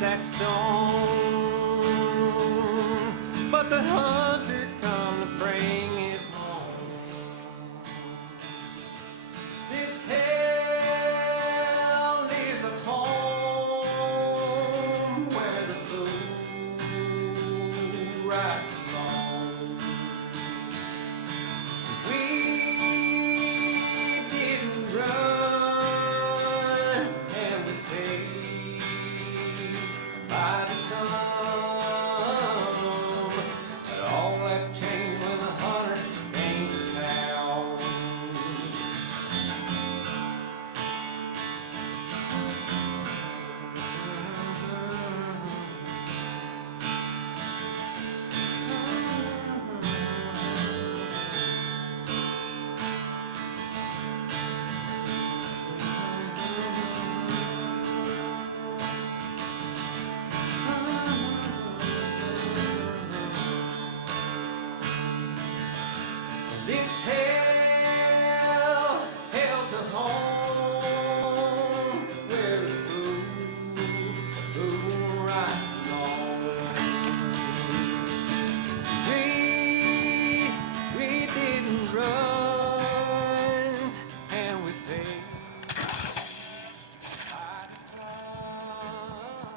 that stone, but the hunter come to bring it home. This hell is a home where the blue rides along. We didn't run and we paid by the sun. But all that changed when the hunter came to town. This hell's a home where the blue right along. We didn't run and we paid by the sun.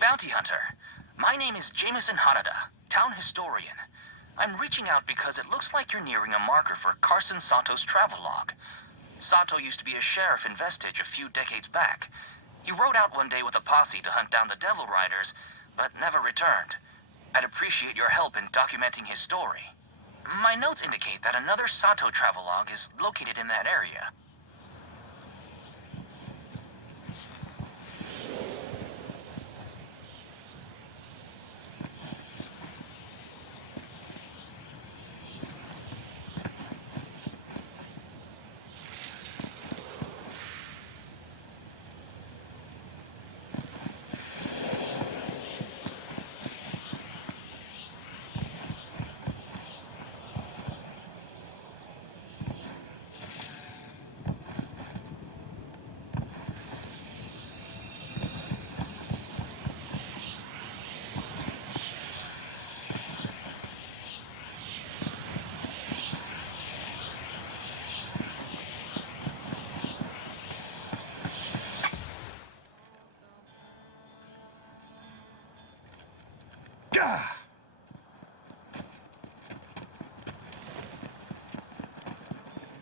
Bounty Hunter, my name is Jameson Harada, town historian. I'm reaching out because it looks like you're nearing a marker for Carson Sato's travelogue. Sato used to be a sheriff in Vestige a few decades back. He rode out one day with a posse to hunt down the Devil Riders, but never returned. I'd appreciate your help in documenting his story. My notes indicate that another Sato travelogue is located in that area.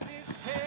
This hell.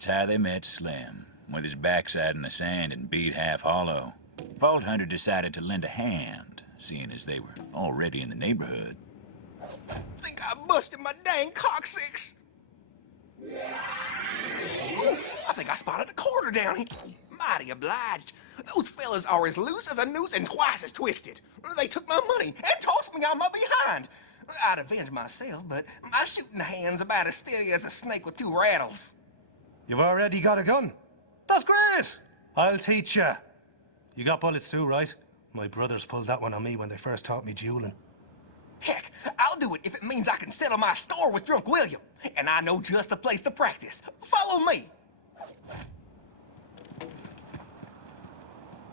That's how they met Slim, with his backside in the sand and beat half hollow. Vault Hunter decided to lend a hand, seeing as they were already in the neighborhood. Think I busted my dang coccyx. Ooh, I think I spotted a quarter down here. Mighty obliged. Those fellas are as loose as a noose and twice as twisted. They took my money and tossed me on my behind. I'd avenge myself, but my shooting hand's about as steady as a snake with two rattles. You've already got a gun? That's great! I'll teach you. You got bullets too, right? My brothers pulled that one on me when they first taught me dueling. Heck, I'll do it if it means I can settle my score with Drunk William. And I know just the place to practice. Follow me.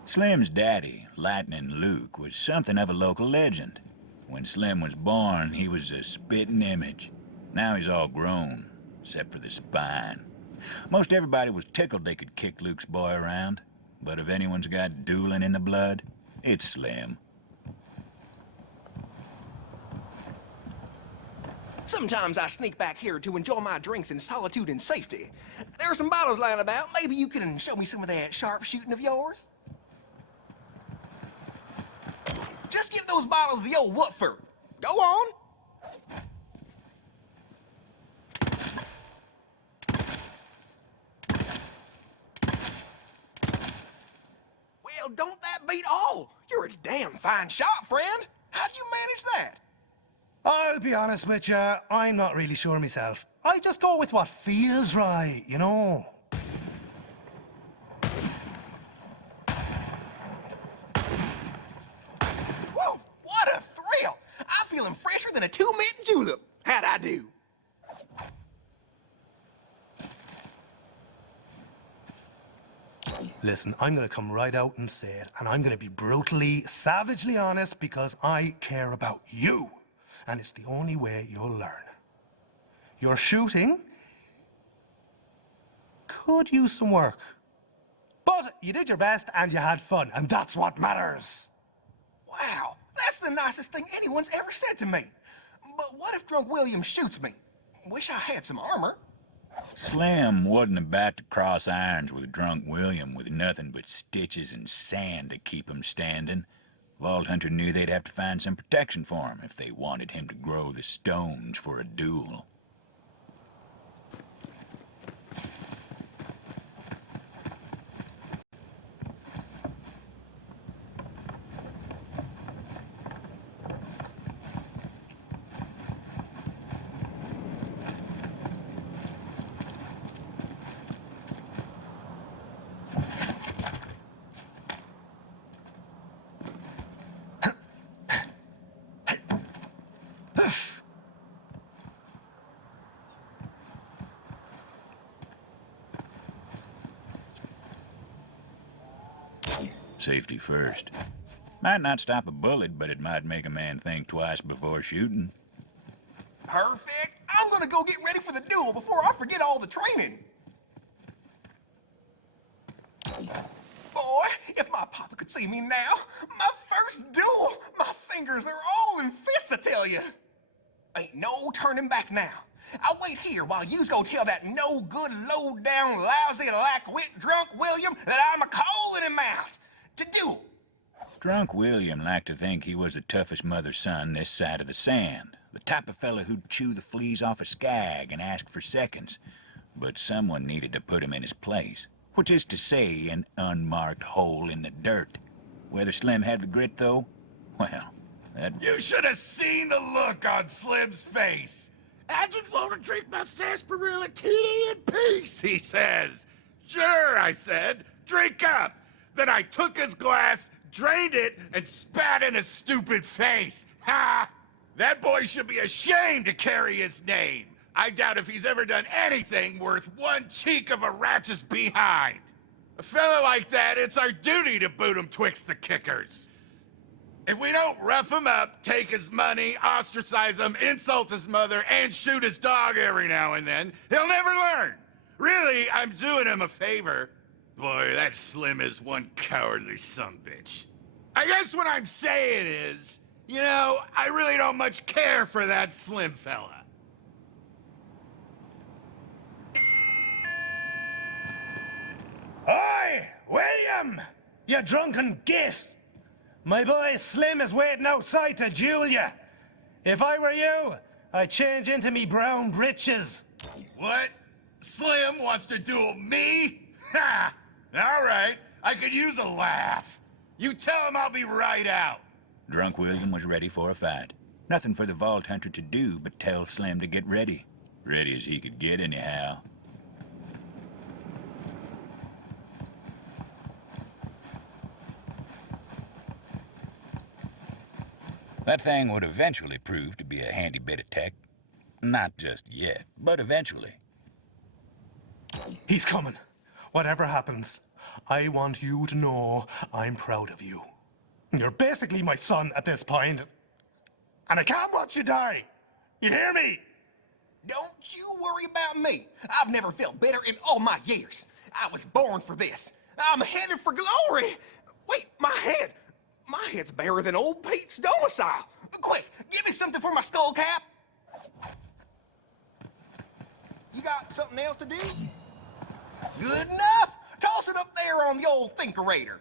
Slim's daddy, Lightning Luke, was something of a local legend. When Slim was born, he was a spitting image. Now he's all grown, except for the spine. Most everybody was tickled they could kick Luke's boy around. But if anyone's got dueling in the blood, it's Slim. Sometimes I sneak back here to enjoy my drinks in solitude and safety. There are some bottles lying about. Maybe you can show me some of that sharpshooting of yours? Just give those bottles the old what for. Go on. Well, don't that beat all? You're a damn fine shot, friend. How'd you manage that? I'll be honest with you, I'm not really sure myself. I just go with what feels right, you know? Whoa, what a thrill! I'm feeling fresher than a two-mint julep. How'd I do? Listen, I'm gonna come right out and say it, and I'm gonna be brutally, savagely honest because I care about you. And it's the only way you'll learn. Your shooting could use some work. But you did your best and you had fun, and that's what matters. Wow, that's the nicest thing anyone's ever said to me. But what if Drunk William shoots me? Wish I had some armor. Slim wasn't about to cross irons with Drunk William with nothing but stitches and sand to keep him standing. Vault Hunter knew they'd have to find some protection for him if they wanted him to grow the stones for a duel. Safety first. Might not stop a bullet, but it might make a man think twice before shooting. Perfect. I'm gonna go get ready for the duel before I forget all the training. Boy, if my papa could see me now, my first duel, my fingers are all in fits, I tell you. Ain't no turning back now. I'll wait here while yous go tell that no good, low down, lousy, lack-wit Drunk William that I'm a-calling him out to duel. Drunk William liked to think he was the toughest mother's son this side of the sand, the type of fella who'd chew the fleas off a skag and ask for seconds. But someone needed to put him in his place, which is to say, an unmarked hole in the dirt. Whether Slim had the grit, though, well, that... You should have seen the look on Slim's face. I just want to drink my sarsaparilla tea in peace, he says. Sure, I said. Drink up. Then I took his glass, drained it, and spat in his stupid face. Ha! That boy should be ashamed to carry his name. I doubt if he's ever done anything worth one cheek of a rat's behind. A fella like that, it's our duty to boot him twixt the kickers. If we don't rough him up, take his money, ostracize him, insult his mother, and shoot his dog every now and then, he'll never learn. Really, I'm doing him a favor. Boy, that Slim is one cowardly sumbitch. I guess what I'm saying is, you know, I really don't much care for that Slim fella. Slim! You drunken git! My boy Slim is waiting outside to duel you. If I were you, I'd change into me brown britches. What? Slim wants to duel me? Ha! All right, I could use a laugh. You tell him I'll be right out. Drunk William was ready for a fight. Nothing for the Vault Hunter to do but tell Slim to get ready. Ready as he could get anyhow. That thing would eventually prove to be a handy bit of tech. Not just yet, but eventually. He's coming. Whatever happens, I want you to know I'm proud of you. You're basically my son at this point, and I can't watch you die. You hear me? Don't you worry about me. I've never felt better in all my years. I was born for this. I'm headed for glory. Wait, my head. My head's barer than old Pete's domicile. Quick, give me something for my skull cap. You got something else to do? Good enough. Toss it up there on the old thinkerator.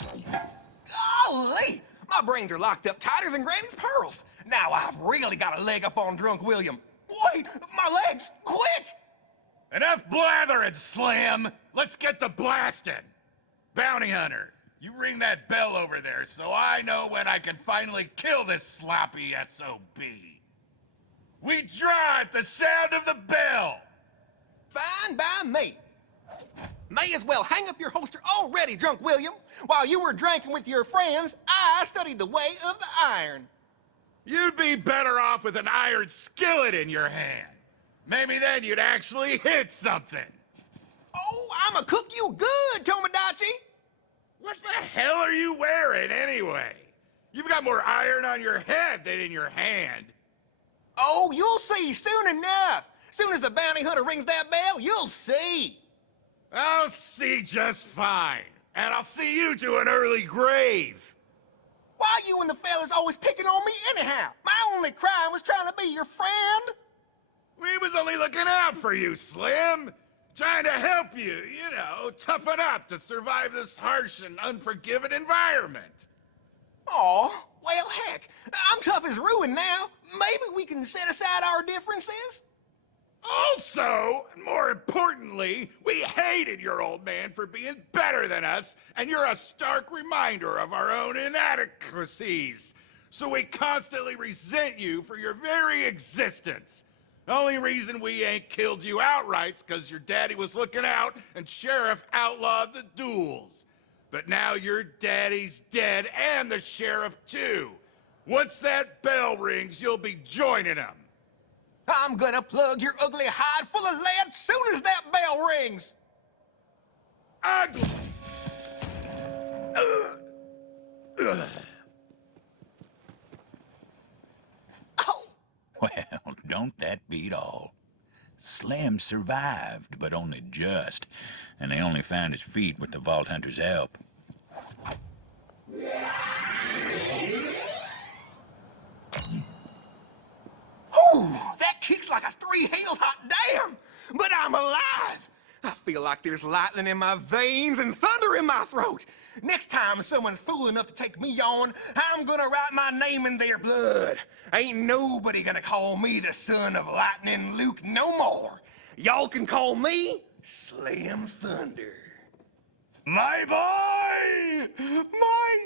Golly, my brains are locked up tighter than Granny's pearls. Now I've really got a leg up on Drunk William. Wait, my legs, quick! Enough blathering, Slim. Let's get to blasting. Bounty Hunter, you ring that bell over there so I know when I can finally kill this sloppy SOB. We draw at the sound of the bell. Fine by me. May as well hang up your holster already, Drunk William. While you were drinking with your friends, I studied the way of the iron. You'd be better off with an iron skillet in your hand. Maybe then you'd actually hit something. Oh, I'ma cook you good, Tomodachi. What the hell are you wearing anyway? You've got more iron on your head than in your hand. Oh, you'll see soon enough. Soon as the bounty hunter rings that bell, you'll see. I'll see just fine. And I'll see you to an early grave. Why you and the fellas always picking on me anyhow? My only crime was trying to be your friend. We was only looking out for you, Slim. Trying to help you, you know, toughen up to survive this harsh and unforgiving environment. Aw, well, heck, I'm tough as ruin now. Maybe we can set aside our differences? Also, and more importantly, we hated your old man for being better than us, and you're a stark reminder of our own inadequacies. So we constantly resent you for your very existence. The only reason we ain't killed you outright's because your daddy was looking out and Sheriff outlawed the duels. But now your daddy's dead and the sheriff too. Once that bell rings, you'll be joining him. I'm gonna plug your ugly hide full of lead soon as that bell rings. Ugly. Oh, Well, don't that beat all? Slim survived, but only just, and they only found his feet with the Vault Hunter's help. whew, that kicks like a three-hailed hot dam. But I'm alive. I feel like there's lightning in my veins and thunder in my throat. Next time someone's fool enough to take me on, I'm gonna write my name in their blood. Ain't nobody gonna call me the son of Lightning Luke no more. Y'all can call me Slam Thunder. My boy! My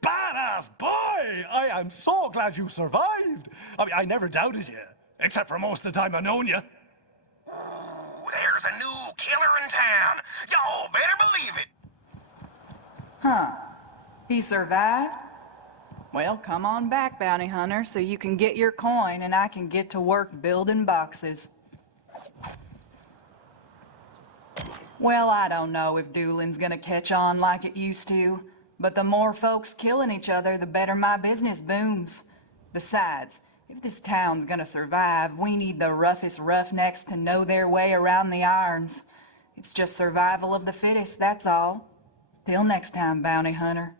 badass boy! I am so glad you survived. I never doubted you, except for most of the time I known you. Ooh, there's a new killer in town. Y'all better believe it. Huh. He survived? Well, come on back, bounty hunter, so you can get your coin and I can get to work building boxes. Well, I don't know if dueling's gonna catch on like it used to, but the more folks killing each other, the better my business booms. Besides, if this town's gonna survive, we need the roughest roughnecks to know their way around the irons. It's just survival of the fittest, that's all. Till next time, bounty hunter.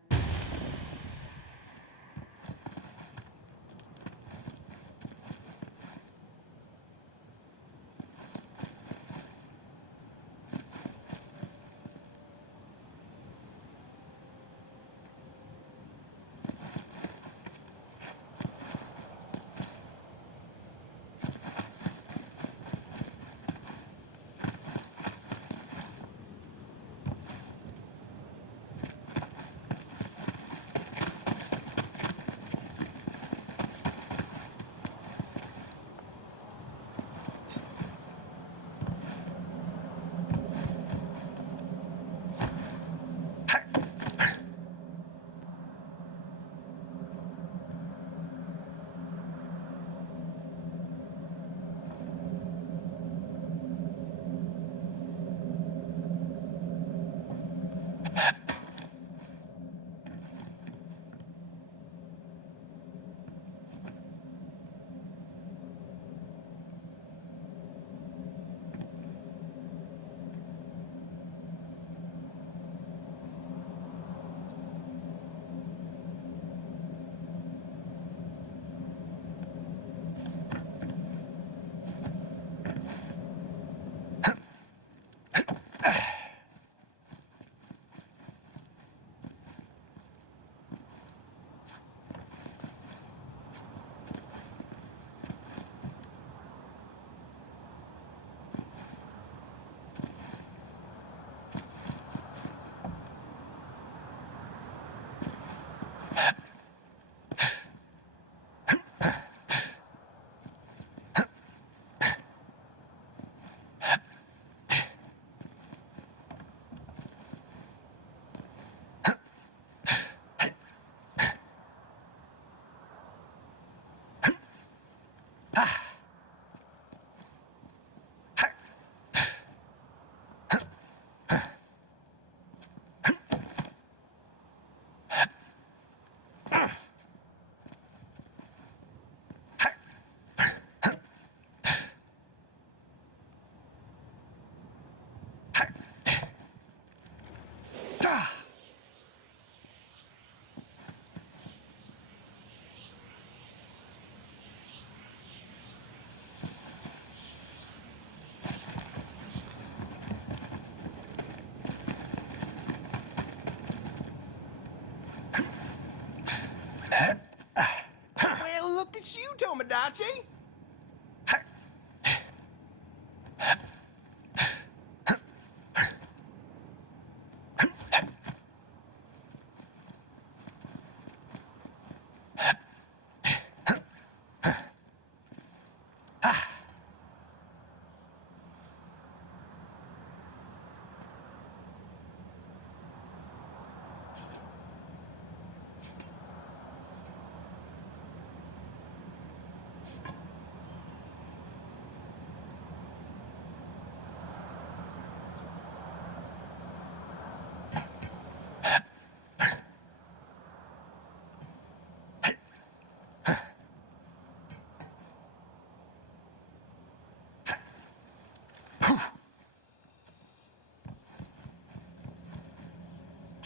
Well, look at you, Tomodachi.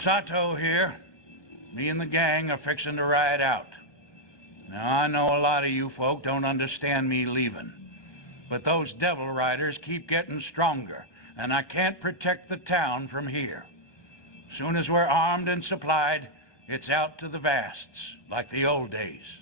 Sato here. Me and the gang are fixing to ride out. Now, I know a lot of you folk don't understand me leaving, but those devil riders keep getting stronger, and I can't protect the town from here. Soon as we're armed and supplied, it's out to the vasts, like the old days.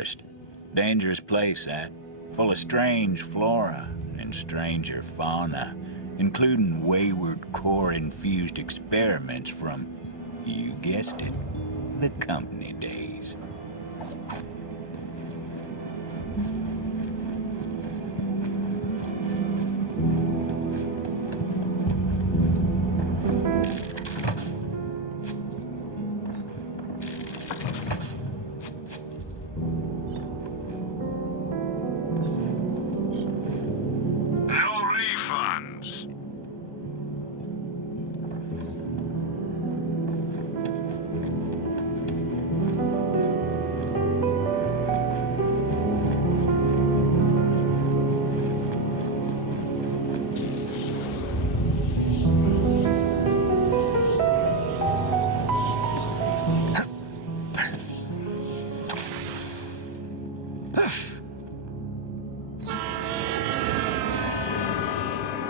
forest. Dangerous place, that. Full of strange flora and stranger fauna, including wayward core-infused experiments from, you guessed it, the company days.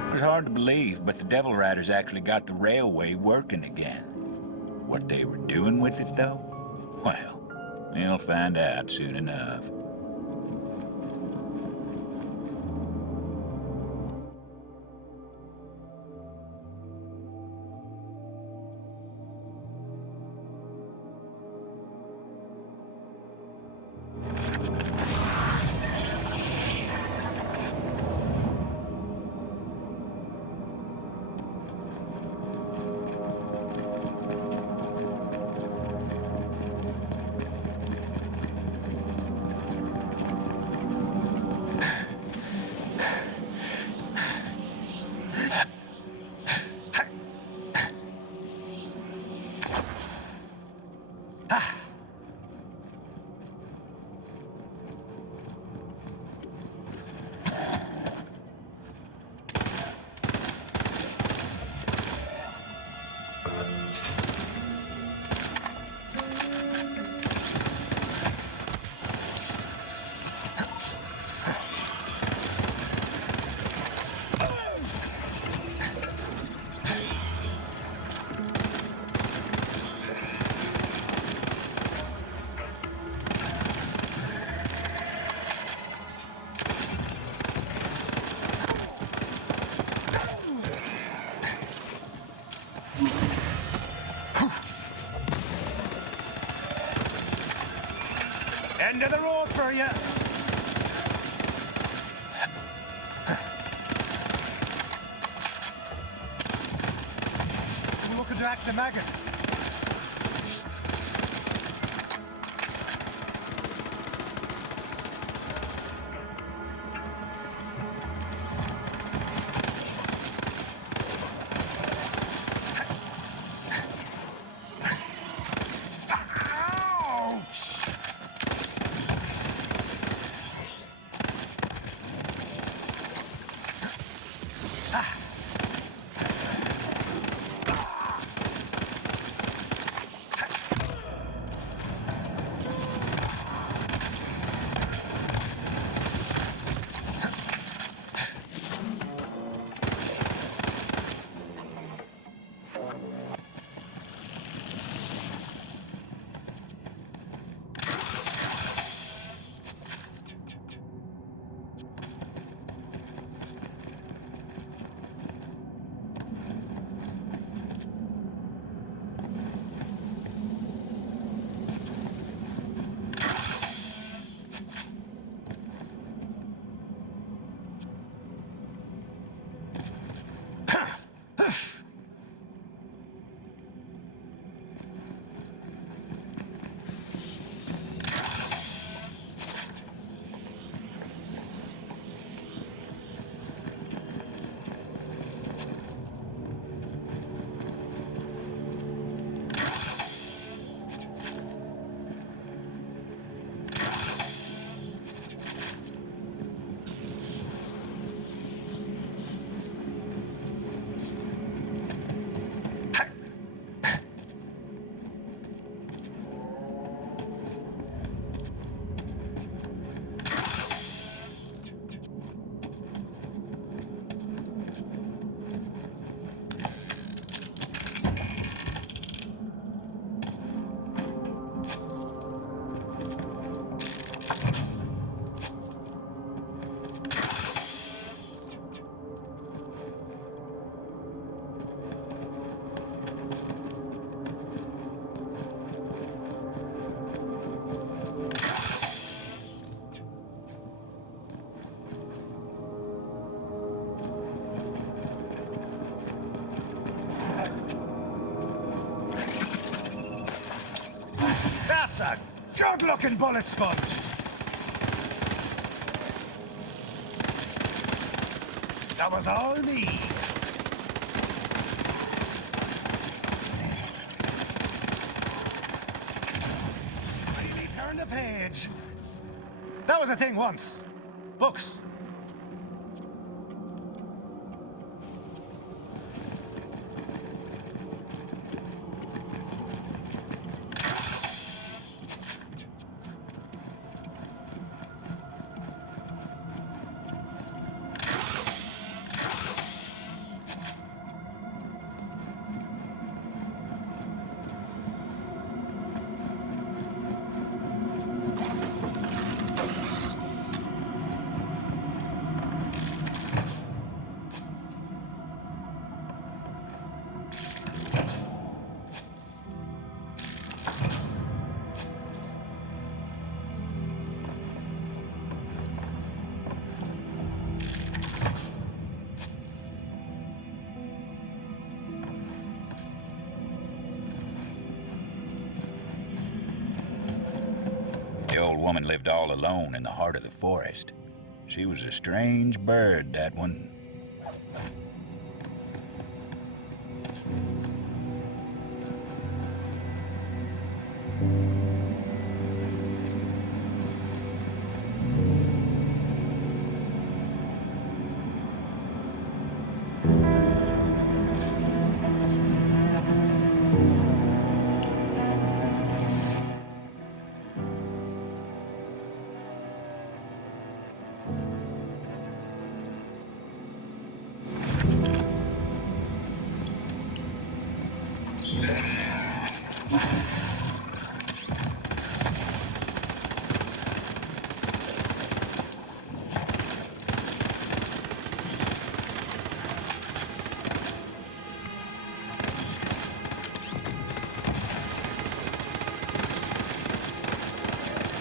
It was hard to believe, but the Devil Riders actually got the railway working again. What they were doing with it, though? Well, you'll find out soon enough. End of the road for you. Look at that, the maggot. Good-looking bullet sponge. That was all me. Really turn the page. That was a thing once. Books. The old woman lived all alone in the heart of the forest. She was a strange bird, that one.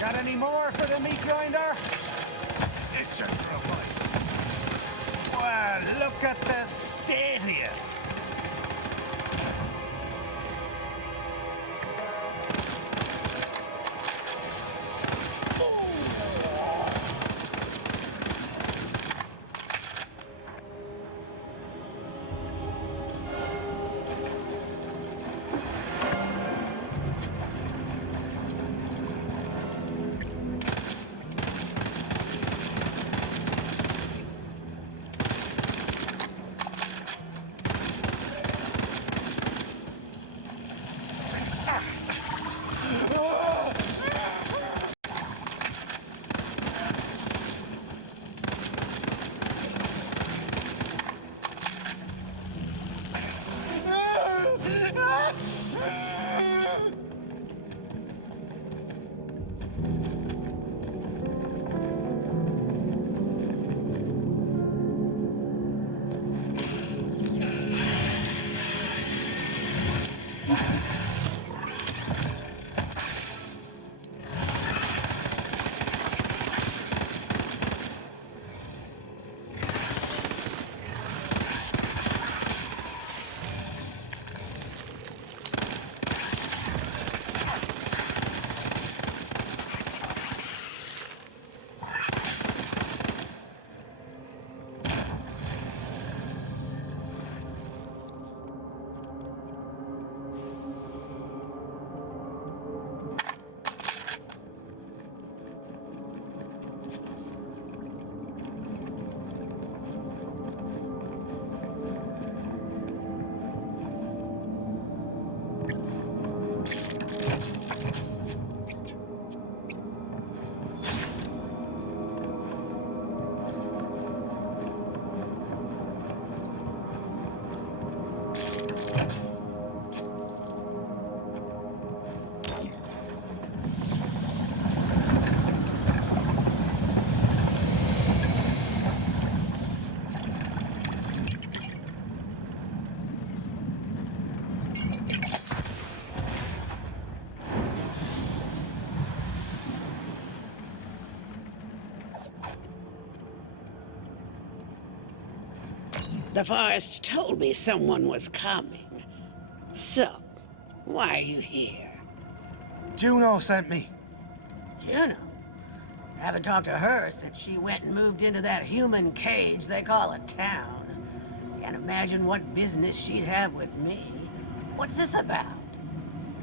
Got any more for the meat grinder? Itching for a fight. Well, look at the state of you. The forest told me someone was coming. So, why are you here? Juno sent me. Juno? Haven't talked to her since she went and moved into that human cage they call a town. Can't imagine what business she'd have with me. What's this about?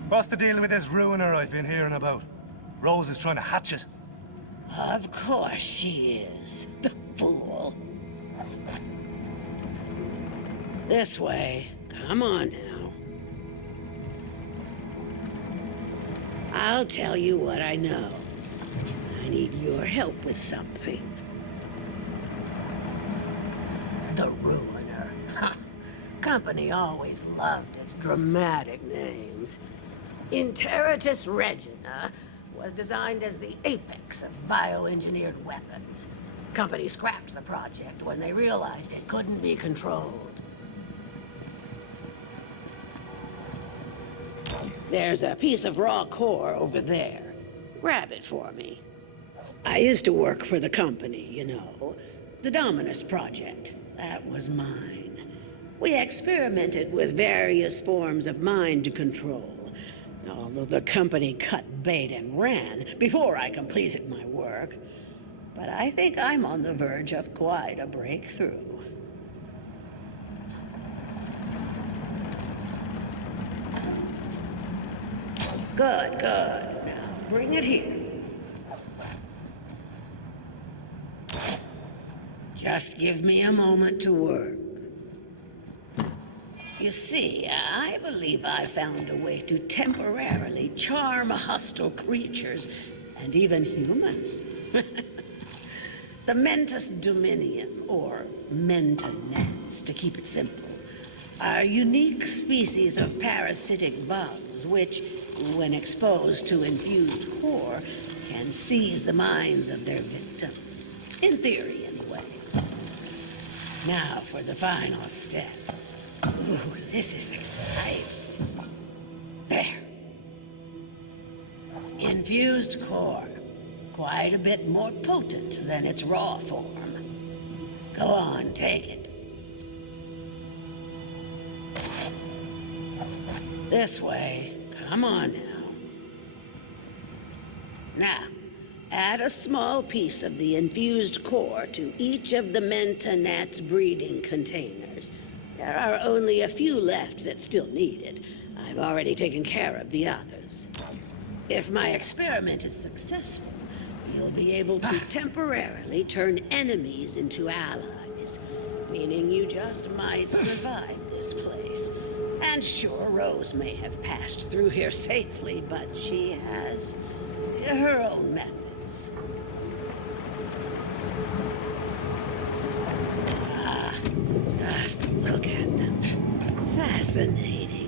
What's the deal with this ruiner I've been hearing about? Rose is trying to hatch it. Of course she is. The fool. This way. Come on now. I'll tell you what I know. I need your help with something. The Ruiner. Company always loved its dramatic names. Interitus Regina was designed as the apex of bioengineered weapons. Company scrapped the project when they realized it couldn't be controlled. There's a piece of raw core over there. Grab it for me. I used to work for the company, you know. The Dominus Project. That was mine. We experimented with various forms of mind control. Although the company cut bait and ran before I completed my work. But I think I'm on the verge of quite a breakthrough. Good, good. Now, bring it here. Just give me a moment to work. You see, I believe I found a way to temporarily charm hostile creatures, and even humans. The Mentis Dominium, or Mentonets, to keep it simple, are unique species of parasitic bugs which, when exposed to infused core, can seize the minds of their victims. In theory, anyway. Now for the final step. Ooh, this is exciting. There. Infused core. Quite a bit more potent than its raw form. Go on, take it. This way. Come on now. Now, add a small piece of the infused core to each of the Mentonat's breeding containers. There are only a few left that still need it. I've already taken care of the others. If my experiment is successful, you'll be able to temporarily turn enemies into allies, meaning you just might survive this place. And sure, Rose may have passed through here safely, but she has her own methods. Ah, just look at them. Fascinating.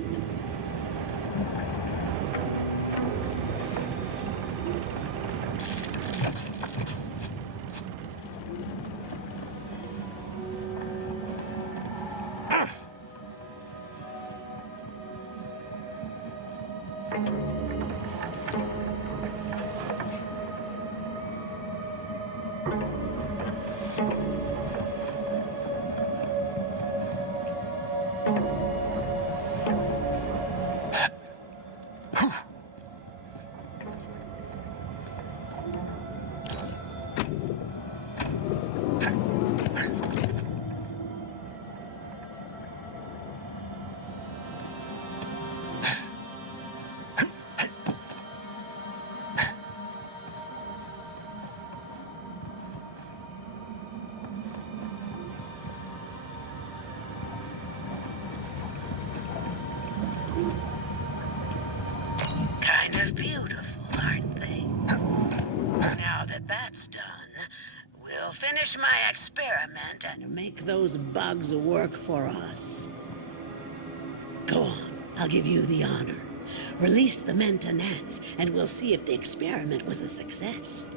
Kind of beautiful, aren't they? Now that that's done, we'll finish my experiment and make those bugs work for us. Go on, I'll give you the honor. Release the Mentonats, and we'll see if the experiment was a success.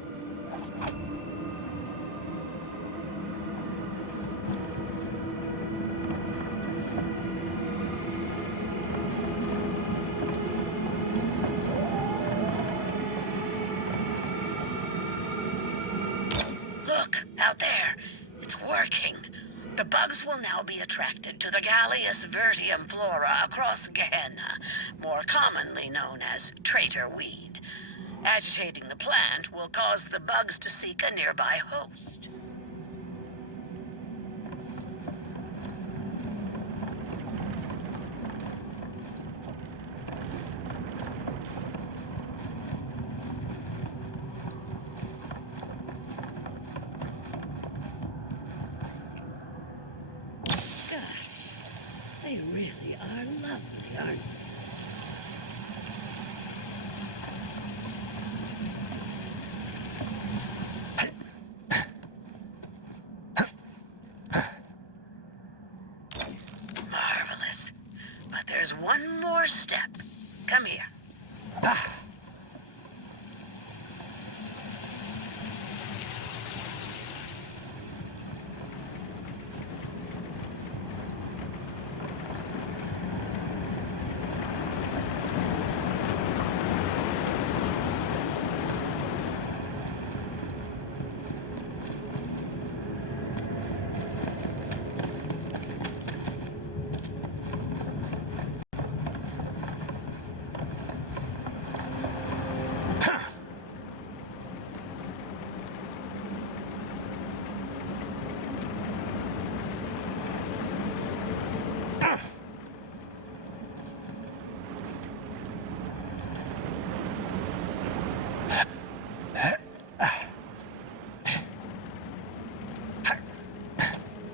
Look, out there. It's working. The bugs will now be attracted to the Gallius vertium flora across Gehenna, more commonly known as traitor weed. Agitating the plant will cause the bugs to seek a nearby host. They really are lovely, aren't they? Marvelous. But there's one more step. Come here.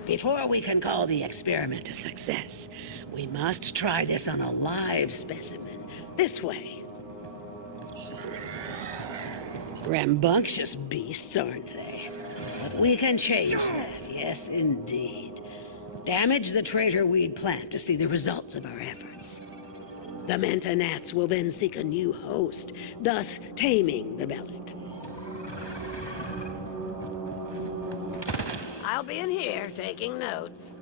Before we can call the experiment a success, we must try this on a live specimen. This way. Rambunctious beasts, aren't they? But we can change that, yes indeed. Damage the traitor weed plant to see the results of our efforts. The Manta gnats will then seek a new host, thus taming the Bellic. I'll be in here taking notes.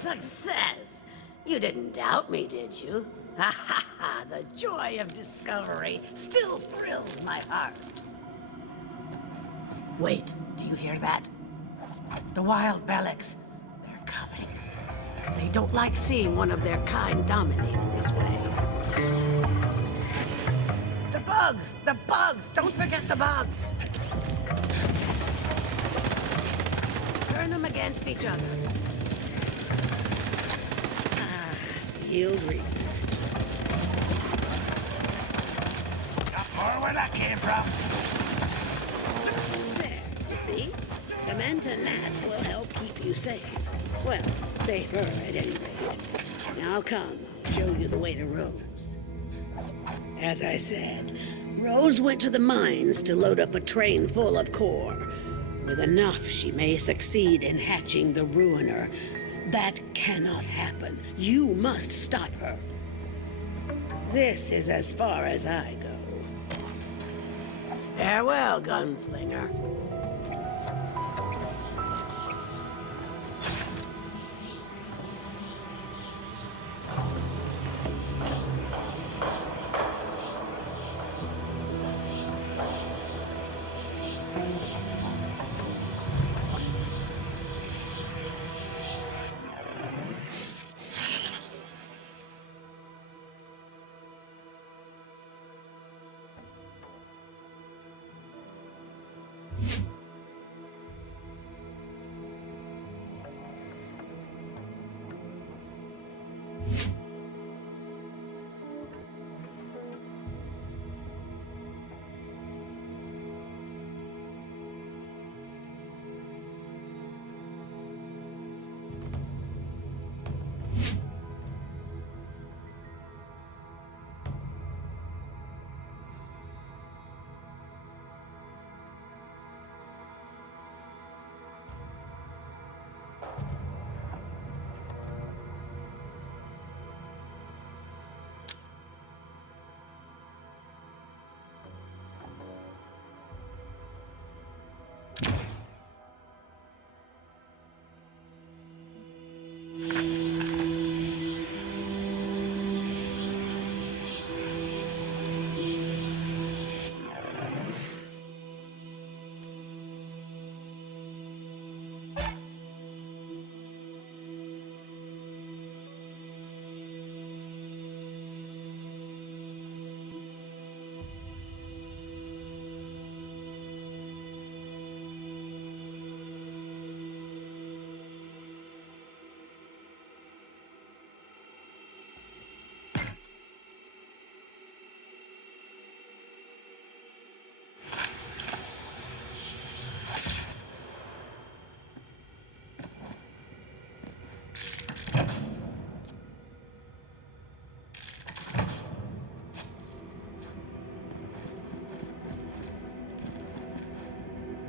Success! You didn't doubt me, did you? Ha ha ha! The joy of discovery still thrills my heart. Wait, do you hear that? The wild Bellics. They're coming. They don't like seeing one of their kind dominated this way. The bugs! The bugs! Don't forget the bugs! Turn them against each other. Field research. Got more where that came from. You see? The Manta gnats will help keep you safe. Well, safer at any rate. Now come, I'll show you the way to Rose. As I said, Rose went to the mines to load up a train full of core. With enough, she may succeed in hatching the Ruiner. That cannot happen. You must stop her. This is as far as I go. Farewell, gunslinger.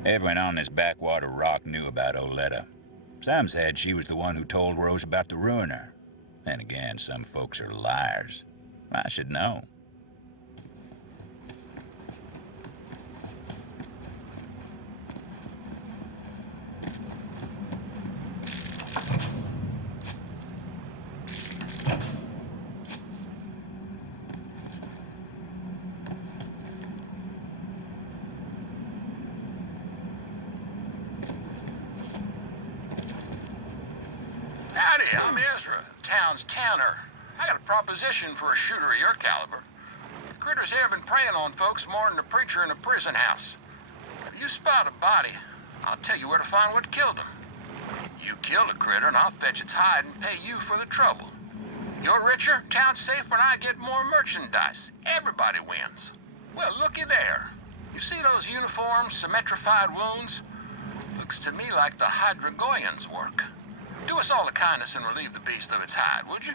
Everyone on this backwater rock knew about Oletta. Some said she was the one who told Rose about the ruiner. Then again, some folks are liars. I should know. Howdy, I'm Ezra, town's tanner. I got a proposition for a shooter of your caliber. The critters here have been preying on folks more than a preacher in a prison house. If you spot a body, I'll tell you where to find what killed him. You kill the critter and I'll fetch its hide and pay you for the trouble. You're richer, town's safer, and I get more merchandise. Everybody wins. Well, looky there. You see those uniforms, symmetrified wounds? Looks to me like the Hydragoyans' work. Do us all a kindness and relieve the beast of its hide, would you?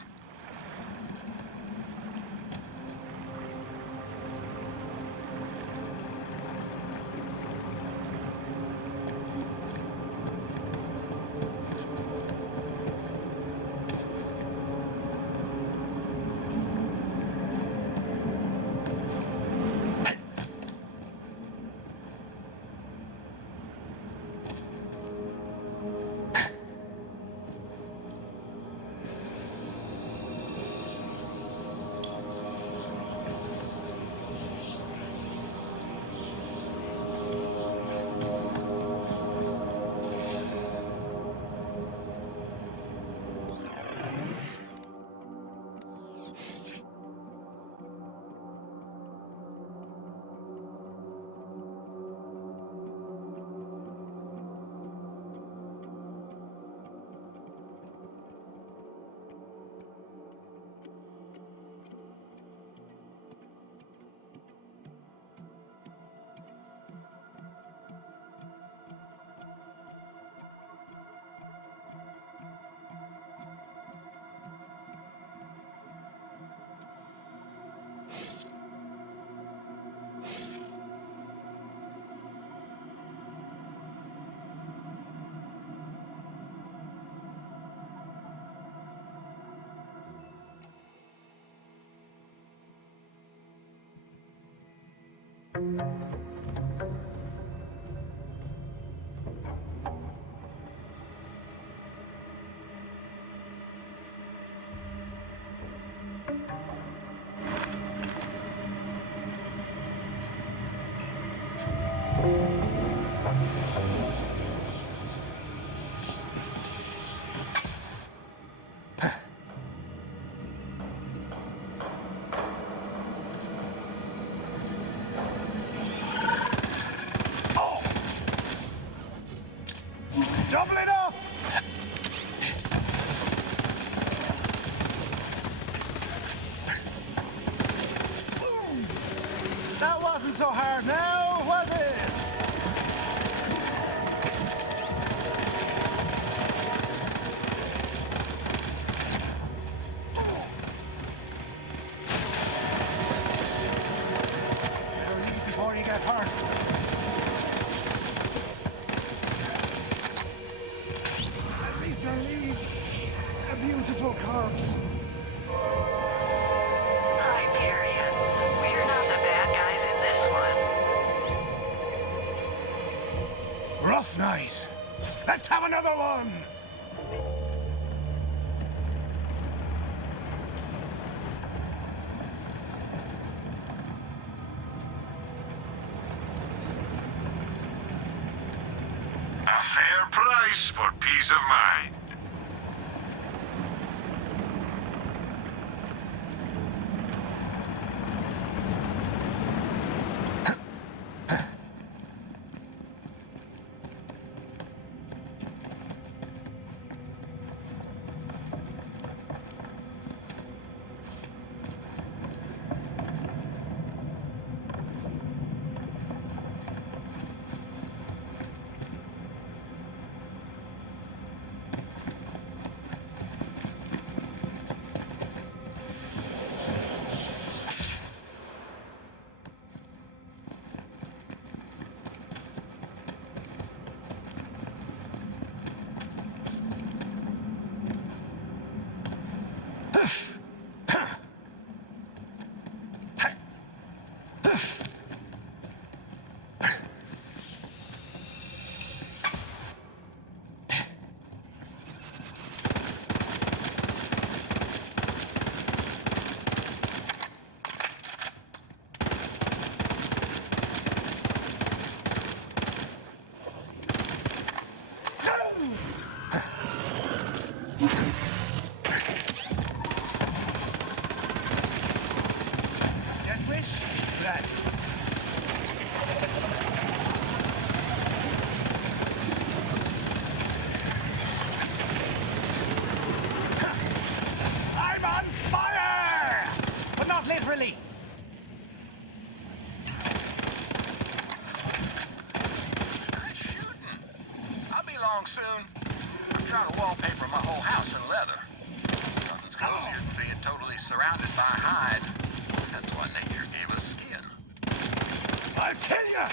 Double it up! That wasn't so hard now, was it? Better leave before you get hurt. A beautiful corpse. I dare you. We're not the bad guys in this one. Rough night. Let's have another one. A fair price for peace of mind. Just wish that. I'm on fire! But not literally. Good shooting. I'll be along soon. I'm trying to wallpaper my whole house in leather. Nothing's cozier than being totally surrounded by hide. That's why nature gave us skin. I'll kill you!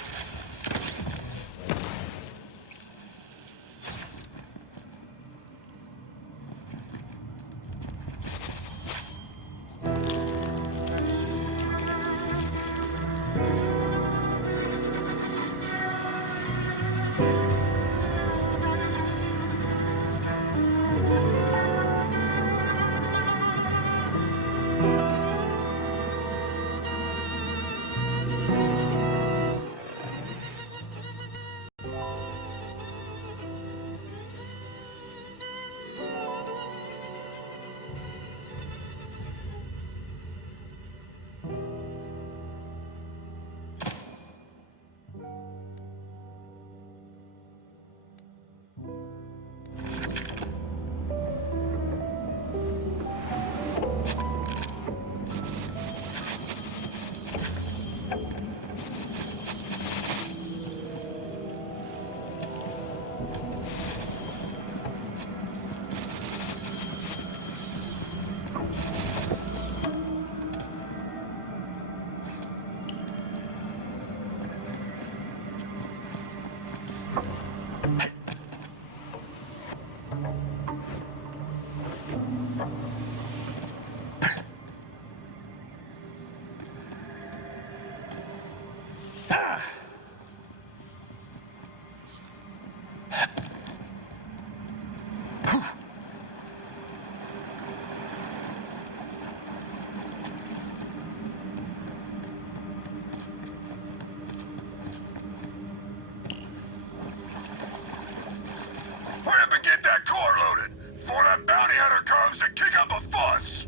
Hurry up and get that core loaded before that bounty hunter comes to kick up a fuss!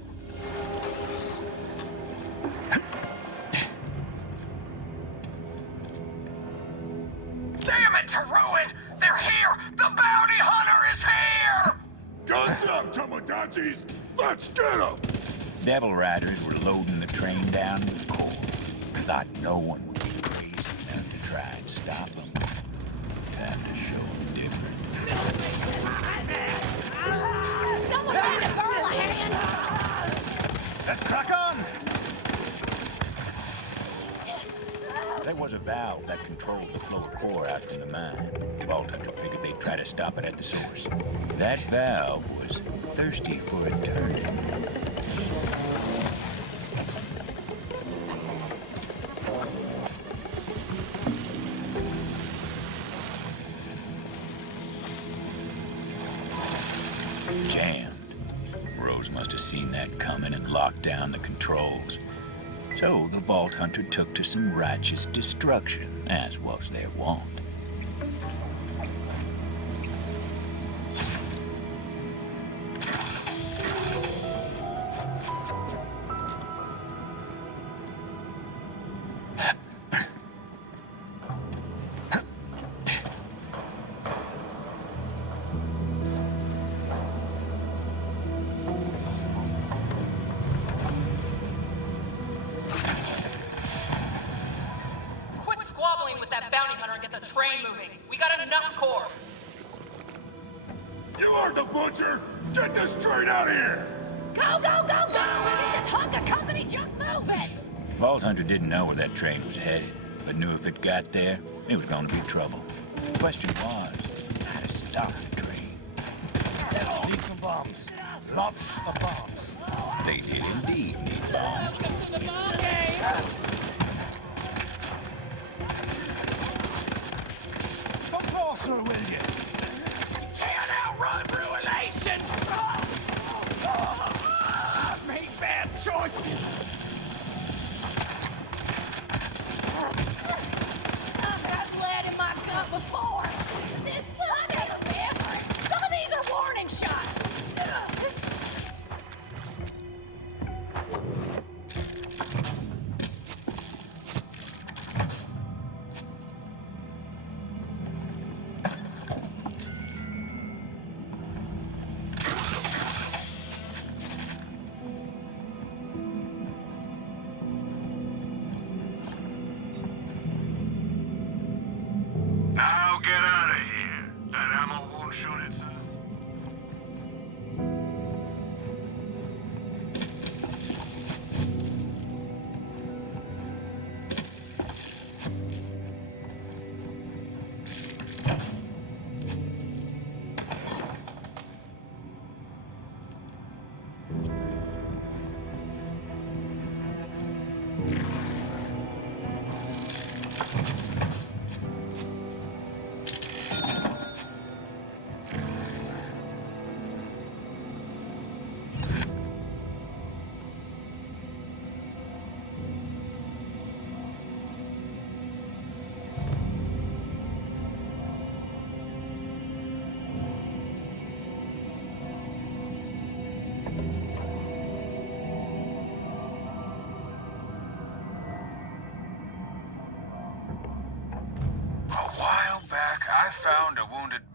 Damn it, Teruin! They're here! The bounty hunter is here! Guns up, Tomodachi's! Let's get him! Devil riders were loading the train down with coal. Thought no one would be crazy enough to try and stop them. Time to show them different. Someone lend a girl a hand! Let's crack on! There was a valve that controlled the flow of core out from the mine. Vault Hunter figured they'd try to stop it at the source. That valve was thirsty for a turning. Jammed. Rose must have seen that coming and locked down the controls. So the Vault Hunter took to some righteous destruction, as was their wont. Quit squabbling with that bounty hunter and get the train moving. We got enough core. You are the butcher! Get this train out of here! Go, go, go, go! Get this hunk of company junk moving! Vault Hunter didn't know where that train was headed, but knew if it got there, it was going to be trouble. The question was, how to stop the train. Need some bombs. Lots of bombs. They did indeed need bombs. Welcome to the ball game! Come closer, will you? Can't outrun ruination! I've made bad choices! I've had lead in my gut before. This time it'll be different.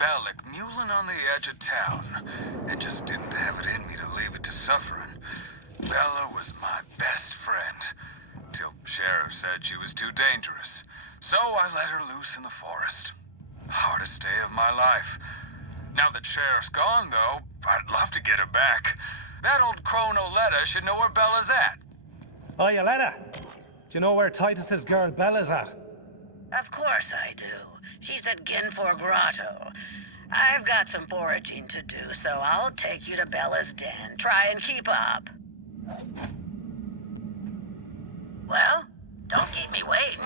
rebellic mulin on the edge of town, and just didn't have it in me to leave it to suffering. Bella was my best friend, till Sheriff said she was too dangerous. So I let her loose in the forest. Hardest day of my life. Now that Sheriff's gone, though, I'd love to get her back. That old crone Oletta should know where Bella's at. Oh, Yoletta, do you know where Titus's girl Bella's at? Of course I do. She's at Ginfor Grotto. I've got some foraging to do, so I'll take you to Bella's den. Try and keep up. Well, don't keep me waiting.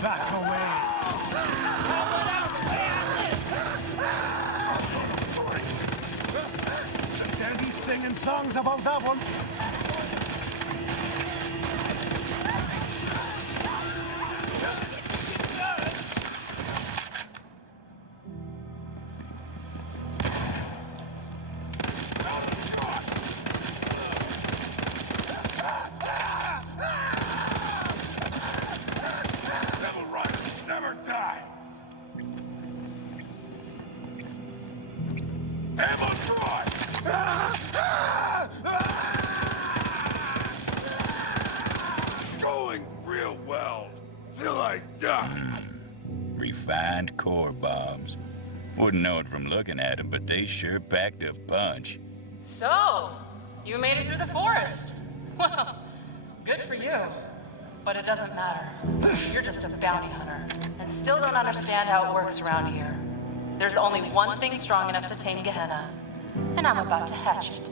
Back away. They'll be singing songs about that one. Refined core bombs. Wouldn't know it from looking at them, but they sure packed a punch. So, you made it through the forest. Well, good for you. But it doesn't matter. You're just a bounty hunter, and still don't understand how it works around here. There's only one thing strong enough to tame Gehenna, and I'm about to hatch it.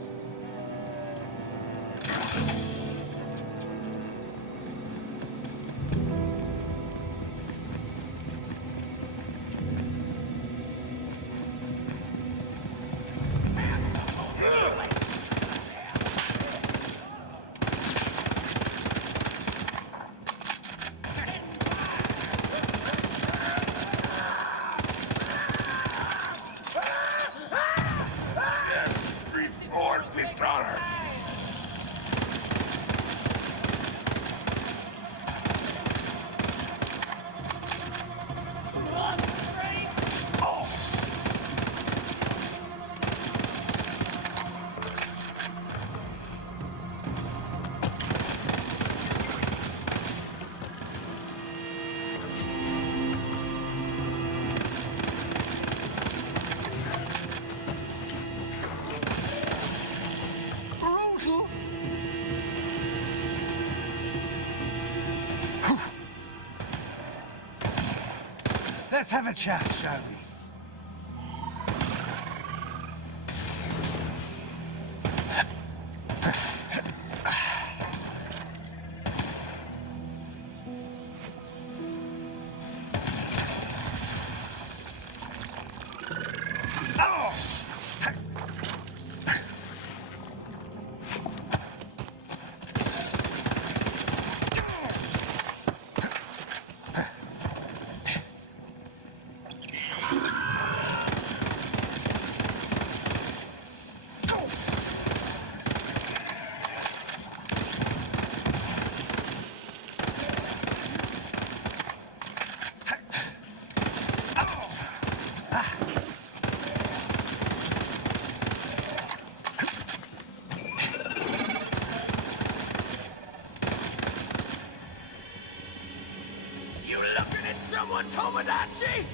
Let's have a chat, shall we? someone Tomodachi?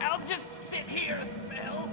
I'll just sit here a spell.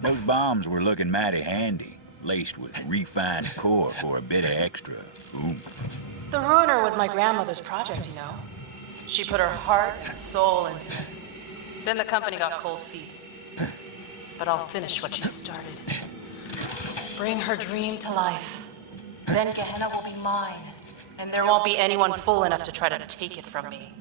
Those bombs were looking mighty handy, laced with refined core for a bit of extra oomph. The Ruiner was my grandmother's project, you know. She put her heart and soul into it. Then the company got cold feet. But I'll finish what she started. Bring her dream to life. Then Gehenna will be mine. And there won't be anyone fool enough to try to take it from me.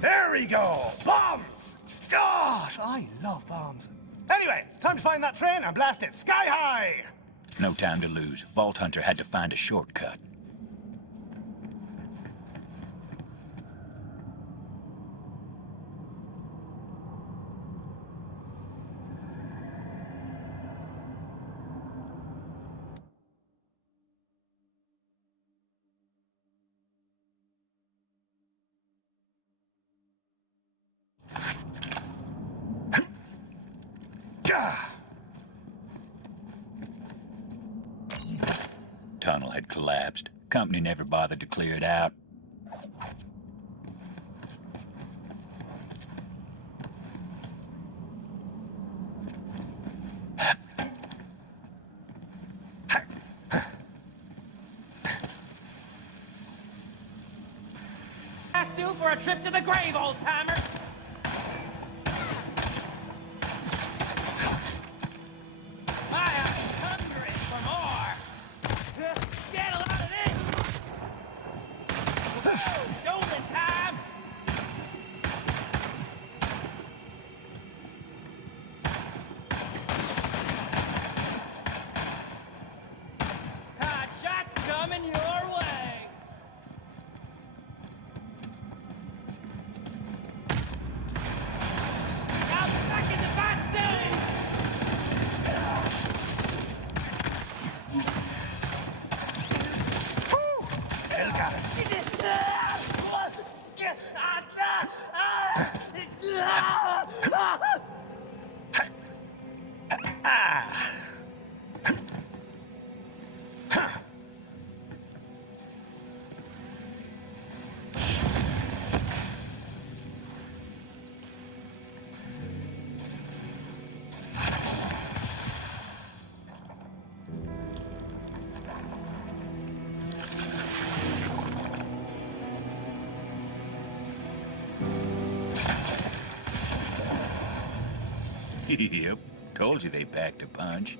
There we go! Bombs! Gosh, I love bombs. Anyway, time to find that train and blast it sky high! No time to lose. Vault Hunter had to find a shortcut. Tunnel had collapsed. Company never bothered to clear it out. Asked you for a trip to the grave, old-timer! I am hungry for more! Get a lot of this! Stolen time! Hot shots coming your way! I'll be back in the fight soon! El got it. Yep, told you they packed a punch.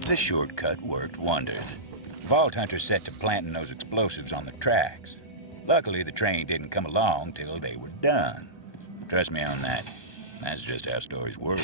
The shortcut worked wonders. Vault Hunter set to planting those explosives on the tracks. Luckily, the train didn't come along till they were done. Trust me on that. That's just how stories work.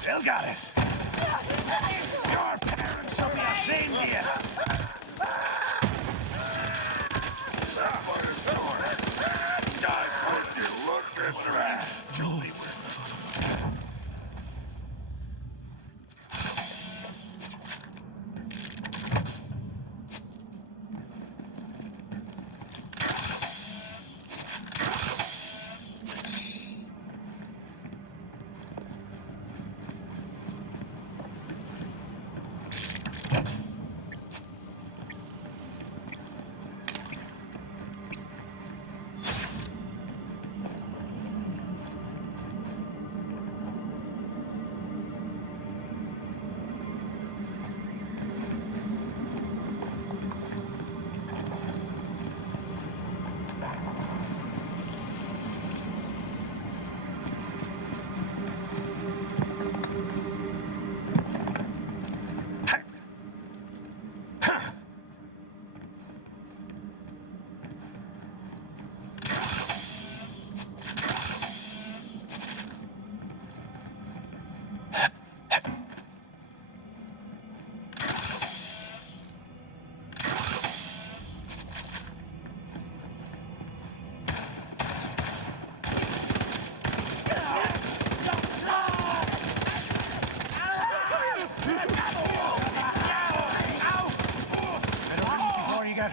Still got it. Your parents will be ashamed of you.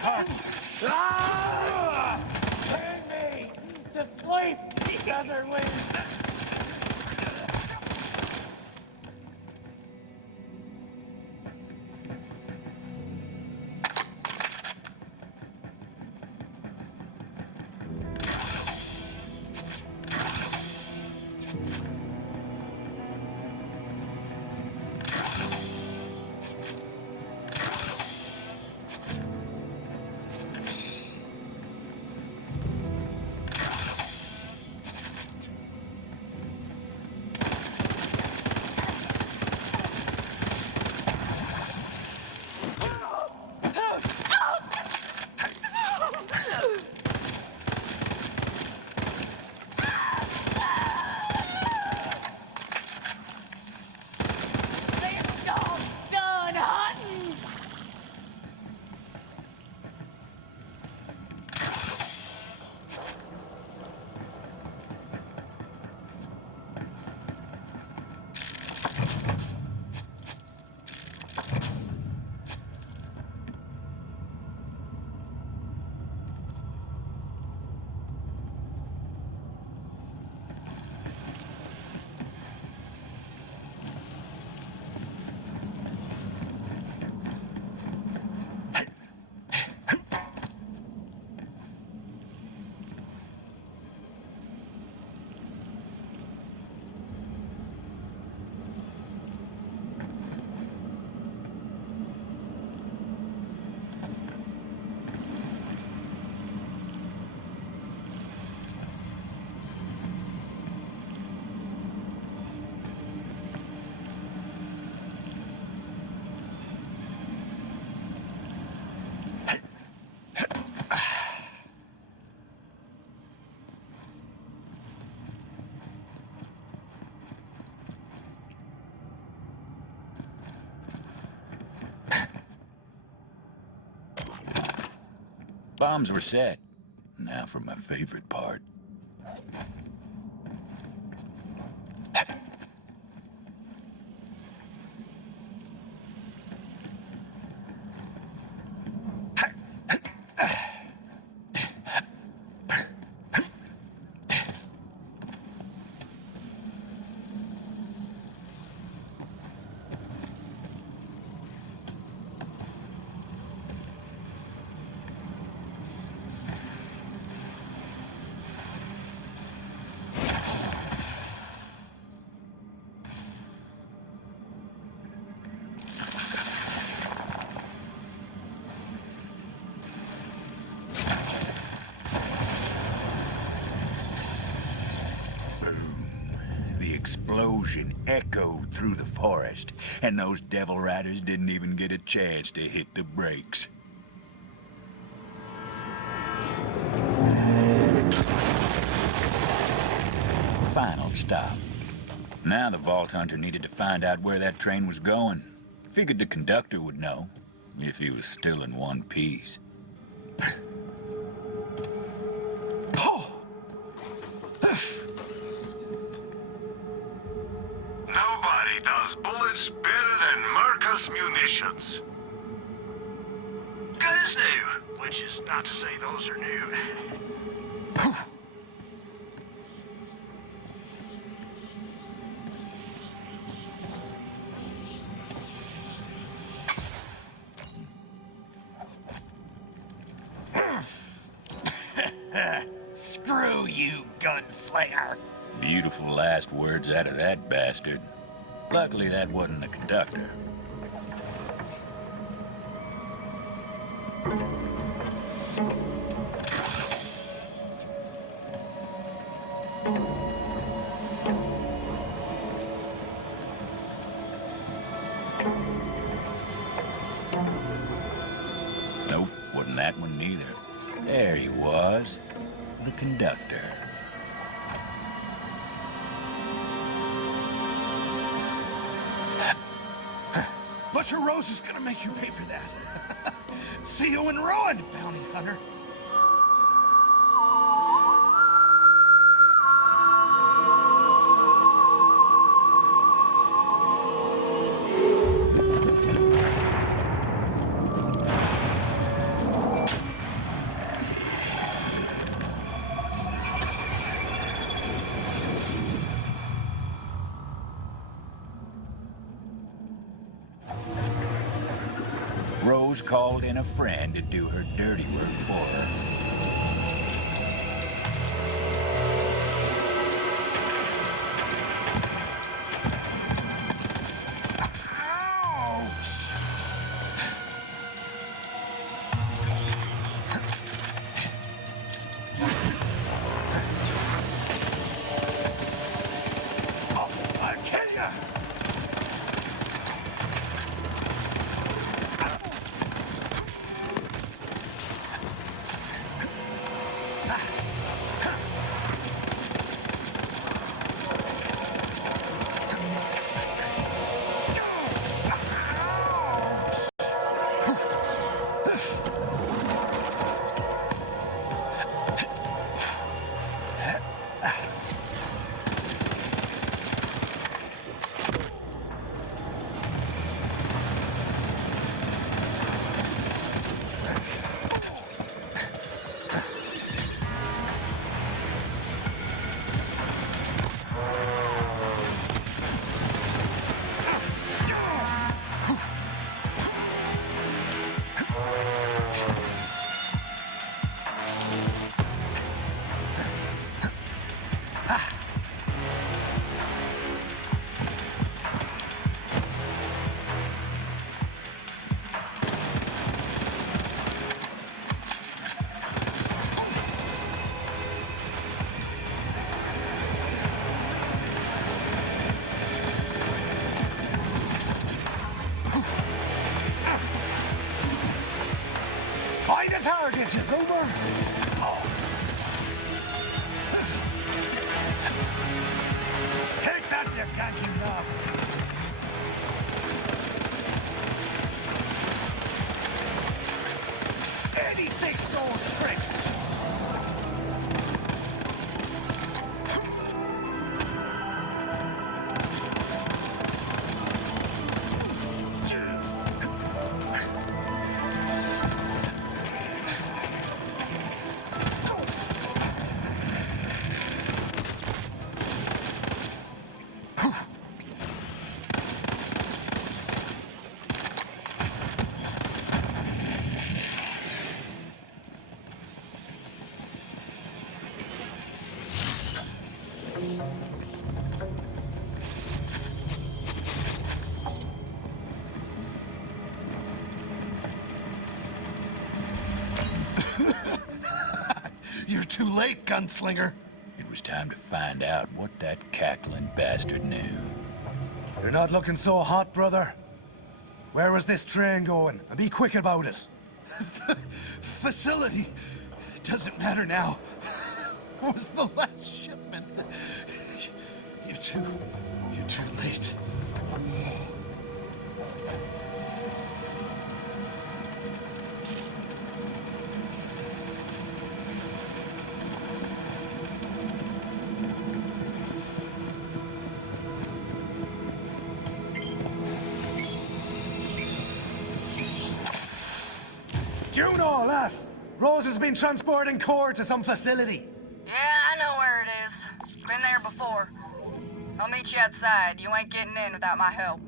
Turn me to sleep, other wings. Bombs were set. Now for my favorite part. Explosion echoed through the forest, and those devil riders didn't even get a chance to hit the brakes. Final stop. Now the Vault Hunter needed to find out where that train was going. Figured the conductor would know, if he was still in one piece. Nobody does bullets better than Marcus munitions. Guns new, which is not to say those are new. Screw you, gunslinger. Beautiful last words out of that bastard. Luckily, that wasn't the conductor. Nope, wasn't that one neither. There he was, the conductor. Butcher Rose is gonna make you pay for that. See you in ruin, bounty hunter. Rose called in a friend to do her dirty work for her. Find a target, it's over. Take that, you ganking knob. Those tricks. You're too late, gunslinger. It was time to find out what that cackling bastard knew. You're not looking so hot, brother. Where was this train going? And be quick about it. Facility. Doesn't matter now. Was the last shipment. You're too late. Juno, lass! Rose has been transporting core to some facility. Yeah, I know where it is. Been there before. I'll meet you outside. You ain't getting in without my help.